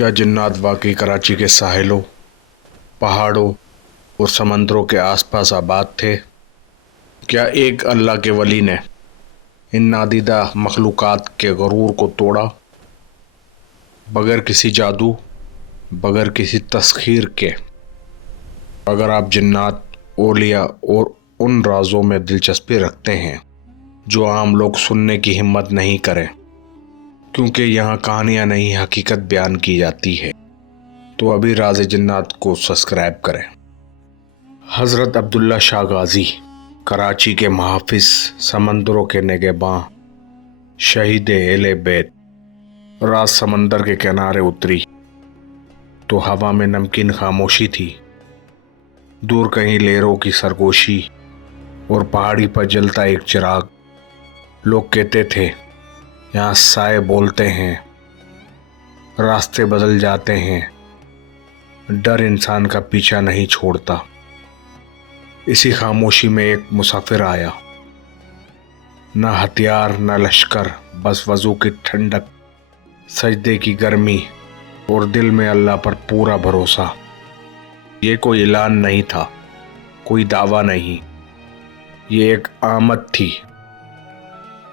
क्या जिन्नात वाकई कराची के साहिलों, पहाड़ों और समंदरों के आसपास आबाद थे? क्या एक अल्लाह के वली ने इन नादीदा मखलूक़ात के गरूर को तोड़ा, बगैर किसी जादू, बगैर किसी तस्खीर के? अगर आप जिन्नात, ओलिया और उन राज़ों में दिलचस्पी रखते हैं जो आम लोग सुनने की हिम्मत नहीं करें, क्योंकि यहाँ कहानियाँ नहीं हकीकत बयान की जाती है, तो अभी राज़ जिन्नात को सब्सक्राइब करें। हज़रत अब्दुल्ला शाह गाज़ी, कराची के मुहाफ़िज़, समंदरों के निगहबां, शहीद अहले बैत, रात समंदर के किनारे उतरी तो हवा में नमकीन खामोशी थी। दूर कहीं लहरों की सरगोशी और पहाड़ी पर जलता एक चिराग। लोग कहते थे, यहाँ साए बोलते हैं, रास्ते बदल जाते हैं, डर इंसान का पीछा नहीं छोड़ता। इसी खामोशी में एक मुसाफिर आया, न हथियार न लश्कर, बस वज़ू की ठंडक, सजदे की गर्मी और दिल में अल्लाह पर पूरा भरोसा। ये कोई ऐलान नहीं था, कोई दावा नहीं, ये एक आमद थी।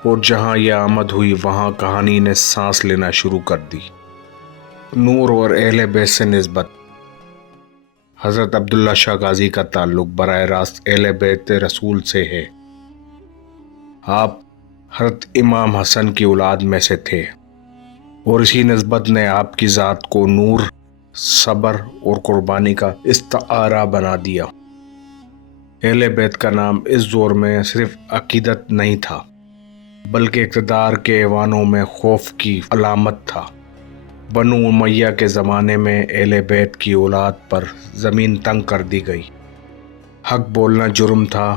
और जहाँ ये आमद हुई वहाँ कहानी ने सांस लेना शुरू कर दी। नूर और अहले बैत से निस्बत। हज़रत अब्दुल्ला शाह गाज़ी का ताल्लुक़ बराह रास्त अहले बैत रसूल से है। आप हज़रत इमाम हसन की औलाद में से थे और इसी निस्बत ने आपकी ज़ात को नूर, सब्र और कुर्बानी का इस्तारा बना दिया। अहले बैत का नाम इस दौर में सिर्फ अकीदत नहीं था, बल्कि इक़्तिदार के ऐवानों में खौफ की अलामत था। बनु उमय्या के ज़माने में अहले बैत की औलाद पर ज़मीन तंग कर दी गई। हक बोलना जुर्म था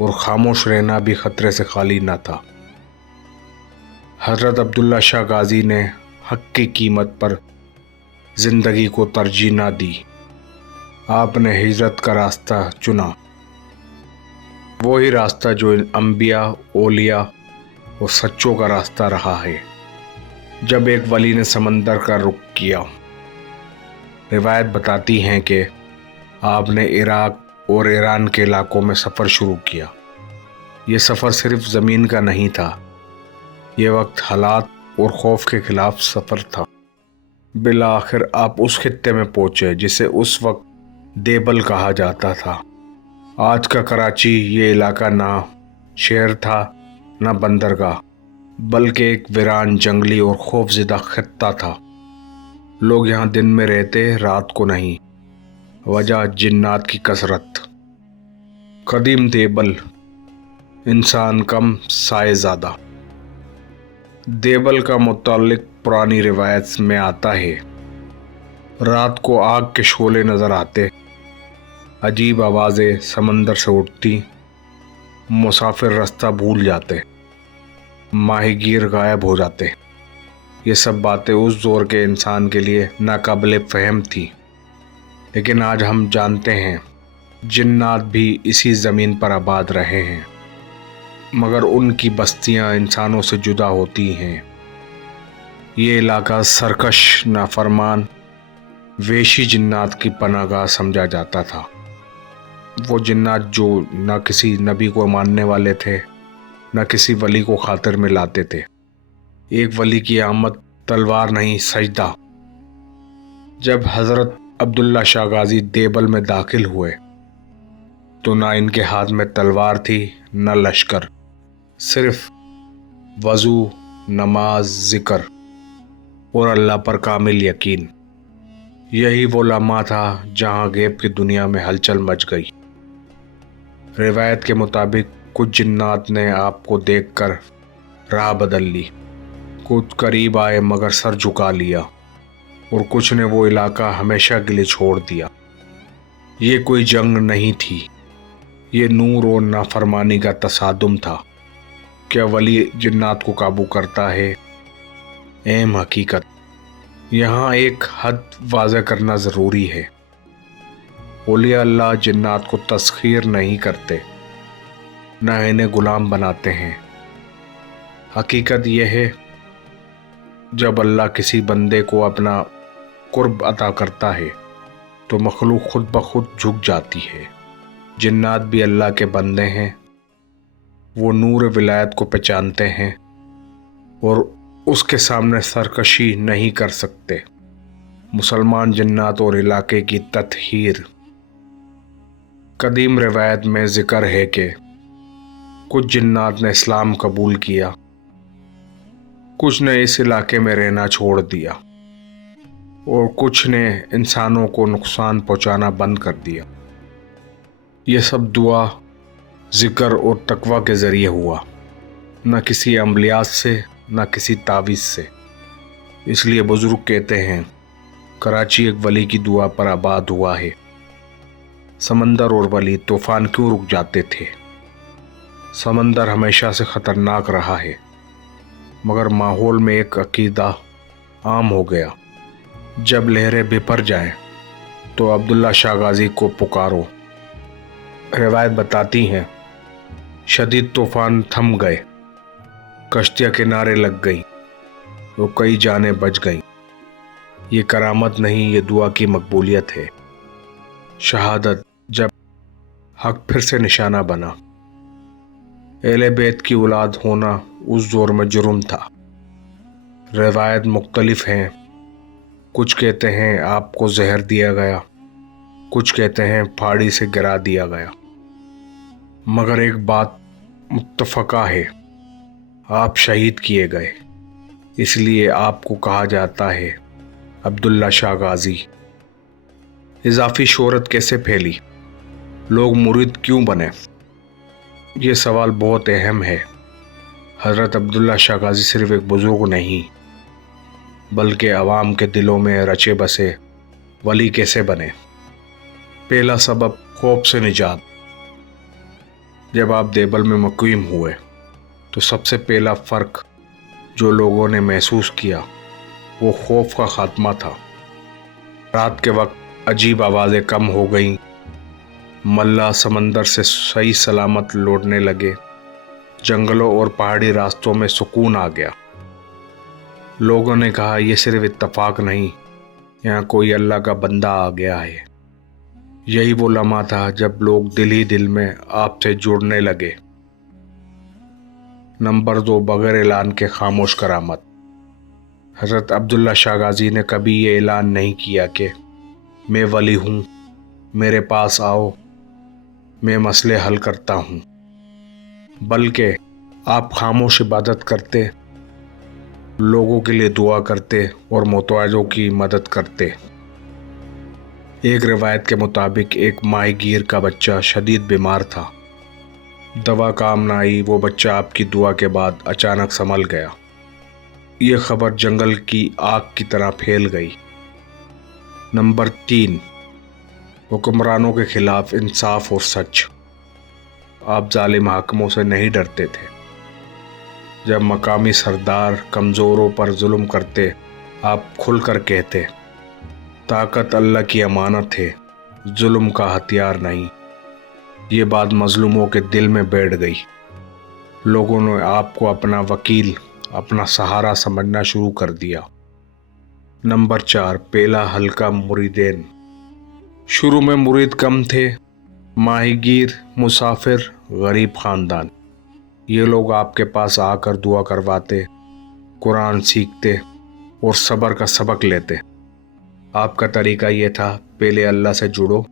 और खामोश रहना भी ख़तरे से खाली न था। हज़रत अब्दुल्ला शाह गाज़ी ने हक की कीमत पर ज़िंदगी को तरजीह न दी। आपने हिजरत का रास्ता चुना, वही रास्ता जो अंबिया, ओलिया और सच्चों का रास्ता रहा है। जब एक वली ने समंदर का रुख किया, रिवायत बताती हैं कि आपने इराक़ और ईरान के इलाकों में सफ़र शुरू किया। ये सफ़र सिर्फ ज़मीन का नहीं था, ये वक्त हालात और खौफ के ख़िलाफ़ सफ़र था। बिलाखिर आप उस खित्ते में पहुँचे जिसे उस वक्त देबल कहा जाता था। आज का कराची ये इलाका ना शहर था ना बंदरगाह, बल्कि एक वीरान, जंगली और खौफज़दा खित्ता था। लोग यहाँ दिन में रहते, रात को नहीं। वजह जिन्नात की कसरत। कदीम देबल, इंसान कम साए ज़्यादा। देबल का मुताल्लिक पुरानी रिवायत में आता है, रात को आग के शोले नज़र आते, अजीब आवाज़ें समंदर से उठती, मुसाफिर रास्ता भूल जाते, माहीगीर गायब हो जाते। ये सब बातें उस दौर के इंसान के लिए नाकाबिले फ़हम थी, लेकिन आज हम जानते हैं जिन्नात भी इसी ज़मीन पर आबाद रहे हैं, मगर उनकी बस्तियां इंसानों से जुदा होती हैं। ये इलाका सरकश, नाफरमान, वेशी जिन्नात की पनाहगाह समझा जाता था। वो जिन्नात जो न किसी नबी को मानने वाले थे, न किसी वली को खातिर में लाते थे। एक वली की आमद तलवार नहीं, सजदा। जब हज़रत अब्दुल्ला शाह गाज़ी देबल में दाखिल हुए तो ना इनके हाथ में तलवार थी न लश्कर, सिर्फ वज़ू, नमाज, ज़िक्र और अल्लाह पर कामिल यकीन। यही वो लम्हा था जहाँ गैब की दुनिया में हलचल मच गई। रिवायत के मुताबिक कुछ जिन्नात ने आपको देखकर राह बदल ली, कुछ करीब आए मगर सर झुका लिया, और कुछ ने वो इलाका हमेशा के लिए छोड़ दिया। ये कोई जंग नहीं थी, ये नूर और नाफरमानी का तसादुम था। क्या वली जिन्नात को काबू करता है? अहम हकीकत। यहाँ एक हद वाज़ह करना ज़रूरी है। औलिया अल्लाह जिन्नात को तस्खीर नहीं करते, न इन्हें गुलाम बनाते हैं। हकीकत यह है, जब अल्लाह किसी बंदे को अपना قرب عطا کرتا ہے تو مخلوق خود بخود جھک جاتی ہے۔ جنات بھی اللہ کے بندے ہیں، وہ نور ولایت کو پہچانتے ہیں اور اس کے سامنے سرکشی نہیں کر سکتے۔ مسلمان جنات اور علاقے کی تطہیر۔ قدیم روایت میں ذکر ہے کہ کچھ جنات نے اسلام قبول کیا، کچھ نے اس علاقے میں رہنا چھوڑ دیا اور کچھ نے انسانوں کو نقصان پہنچانا بند کر دیا۔ یہ سب دعا، ذکر اور تقوی کے ذریعے ہوا، نہ کسی عملیات سے نہ کسی تعویذ سے۔ اس لیے بزرگ کہتے ہیں کراچی ایک ولی کی دعا پر آباد ہوا ہے۔ سمندر اور ولی طوفان کیوں رک جاتے تھے؟ سمندر ہمیشہ سے خطرناک رہا ہے، مگر ماحول میں ایک عقیدہ عام ہو گیا، جب لہریں بپھر جائیں تو عبداللہ شاہ غازی کو پکارو۔ روایت بتاتی ہیں شدید طوفان تھم گئے، کشتیاں کنارے لگ گئیں تو کئی جانیں بچ گئیں۔ یہ کرامت نہیں، یہ دعا کی مقبولیت ہے۔ شہادت جب حق پھر سے نشانہ بنا۔ اہل بیت کی اولاد ہونا اس دور میں جرم تھا۔ روایت مختلف ہیں، کچھ کہتے ہیں آپ کو زہر دیا گیا، کچھ کہتے ہیں پھاڑی سے گرا دیا گیا، مگر ایک بات متفقہ ہے، آپ شہید کیے گئے، اس لیے آپ کو کہا جاتا ہے عبداللہ شاہ غازی۔ اضافی شہرت کیسے پھیلی؟ لوگ مرید کیوں بنے؟ یہ سوال بہت اہم ہے۔ حضرت عبداللہ شاہ غازی صرف ایک بزرگ نہیں، بلکہ عوام کے دلوں میں رچے بسے ولی کیسے بنے؟ پہلا سبب خوف سے نجات۔ جب آپ دیوبند میں مقیم ہوئے تو سب سے پہلا فرق جو لوگوں نے محسوس کیا وہ خوف کا خاتمہ تھا۔ رات کے وقت عجیب آوازیں کم ہو گئیں، ملا سمندر سے صحیح سلامت لوٹنے لگے، جنگلوں اور پہاڑی راستوں میں سکون آ گیا۔ لوگوں نے کہا یہ صرف اتفاق نہیں، یہاں کوئی اللہ کا بندہ آ گیا ہے۔ یہی وہ لمحہ تھا جب لوگ دل ہی دل میں آپ سے جڑنے لگے۔ نمبر 2، بغیر اعلان کے خاموش کرامت۔ حضرت عبداللہ شاہ غازی نے کبھی یہ اعلان نہیں کیا کہ میں ولی ہوں، میرے پاس آؤ، میں مسئلے حل کرتا ہوں، بلکہ آپ خاموش عبادت کرتے، لوگوں کے لیے دعا کرتے اور محتاجوں کی مدد کرتے۔ ایک روایت کے مطابق ایک ماہی گیر کا بچہ شدید بیمار تھا، دوا کام نہ آئی، وہ بچہ آپ کی دعا کے بعد اچانک سنبھل گیا۔ یہ خبر جنگل کی آگ کی طرح پھیل گئی۔ نمبر 3، حکمرانوں کے خلاف انصاف اور سچ۔ آپ ظالم حاکموں سے نہیں ڈرتے تھے۔ جب مقامی سردار کمزوروں پر ظلم کرتے، آپ کھل کر کہتے طاقت اللہ کی امانت ہے، ظلم کا ہتھیار نہیں۔ یہ بات مظلوموں کے دل میں بیٹھ گئی۔ لوگوں نے آپ کو اپنا وکیل، اپنا سہارا سمجھنا شروع کر دیا۔ نمبر 4، پہلا حلقہ مریدین۔ شروع میں مرید کم تھے، ماہی گیر، مسافر، غریب خاندان۔ یہ لوگ آپ کے پاس آ کر دعا کرواتے، قرآن سیکھتے اور صبر کا سبق لیتے۔ آپ کا طریقہ یہ تھا، پہلے اللہ سے جڑو،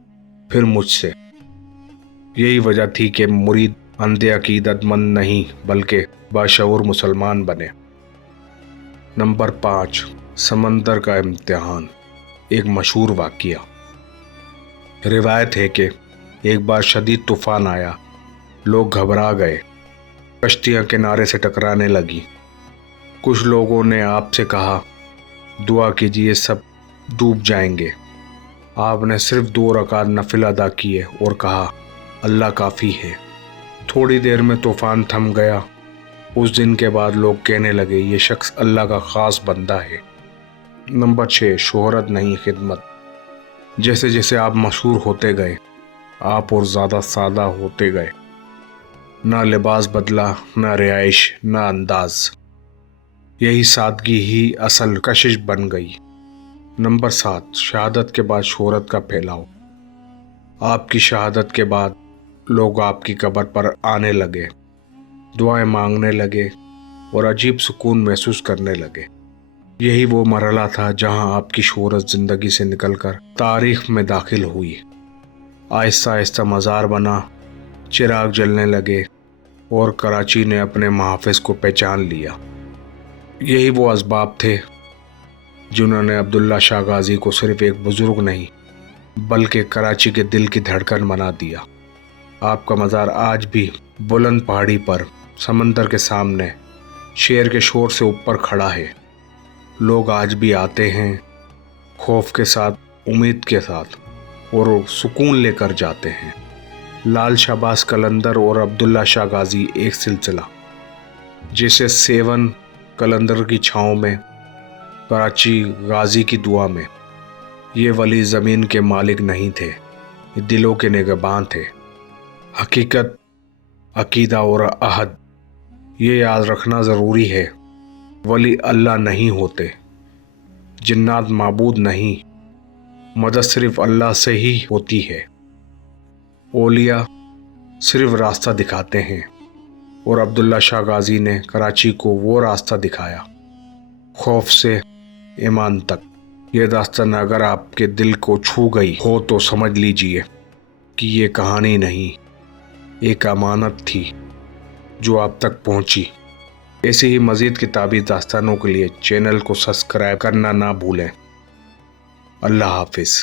پھر مجھ سے۔ یہی وجہ تھی کہ مرید اندھے عقیدت مند نہیں بلکہ باشعور مسلمان بنے۔ نمبر 5، سمندر کا امتحان۔ ایک مشہور واقعہ۔ روایت ہے کہ ایک بار شدید طوفان آیا، لوگ گھبرا گئے، کشتیاں کنارے سے ٹکرانے لگیں۔ کچھ لوگوں نے آپ سے کہا دعا کیجیے، سب ڈوب جائیں گے۔ آپ نے صرف 2 رکعت نفل ادا کیے اور کہا اللہ کافی ہے۔ تھوڑی دیر میں طوفان تھم گیا۔ اس دن کے بعد لوگ کہنے لگے یہ شخص اللہ کا خاص بندہ ہے۔ نمبر 6، شہرت نہیں خدمت۔ جیسے جیسے آپ مشہور ہوتے گئے، آپ اور زیادہ سادہ ہوتے گئے۔ نہ لباس بدلا، نہ رہائش، نہ انداز۔ یہی سادگی ہی اصل کشش بن گئی۔ नंबर 7, शहादत के बाद शोहरत का फैलाव। आपकी शहादत के बाद लोग आपकी कब्र पर आने लगे, दुआएं मांगने लगे और अजीब सुकून महसूस करने लगे। यही वो मरहला था जहां आपकी शोहरत जिंदगी से निकलकर तारीख में दाखिल हुई। आहिस्ता आहिस्ता मज़ार बना, चिराग जलने लगे और कराची ने अपने मुहाफ़िज को पहचान लिया। यही वो असबाब थे जिन्होंने अब्दुल्ला शाह गाज़ी को सिर्फ एक बुज़ुर्ग नहीं बल्कि कराची के दिल की धड़कन बना दिया। आपका मज़ार आज भी बुलंद पहाड़ी पर समंदर के सामने शेर के शोर से ऊपर खड़ा है। लोग आज भी आते हैं, खौफ के साथ, उम्मीद के साथ, और सुकून लेकर जाते हैं। लाल शाहबाज कलंदर और अब्दुल्ला शाह गाज़ी एक सिलसिला, जिसे सेवन कलंदर की छाँव में, कराची गाज़ी की दुआ में। ये वली ज़मीन के मालिक नहीं थे, ये दिलों के निगहबान थे। हकीकत, अकीदा और अहद, ये याद रखना ज़रूरी है। वली अल्लाह नहीं होते, जिन्नात माबूद नहीं, मदद सिर्फ अल्लाह से ही होती है। औलिया सिर्फ रास्ता दिखाते हैं और अब्दुल्ला शाह गाज़ी ने कराची को वो रास्ता दिखाया, खौफ से ईमान तक। ये दास्तान अगर आपके दिल को छू गई हो तो समझ लीजिए कि ये कहानी नहीं, एक अमानत थी जो आप तक पहुंची। ऐसे ही मज़ीद किताबी दास्तानों के लिए चैनल को सब्सक्राइब करना ना भूलें। अल्लाह हाफिज़।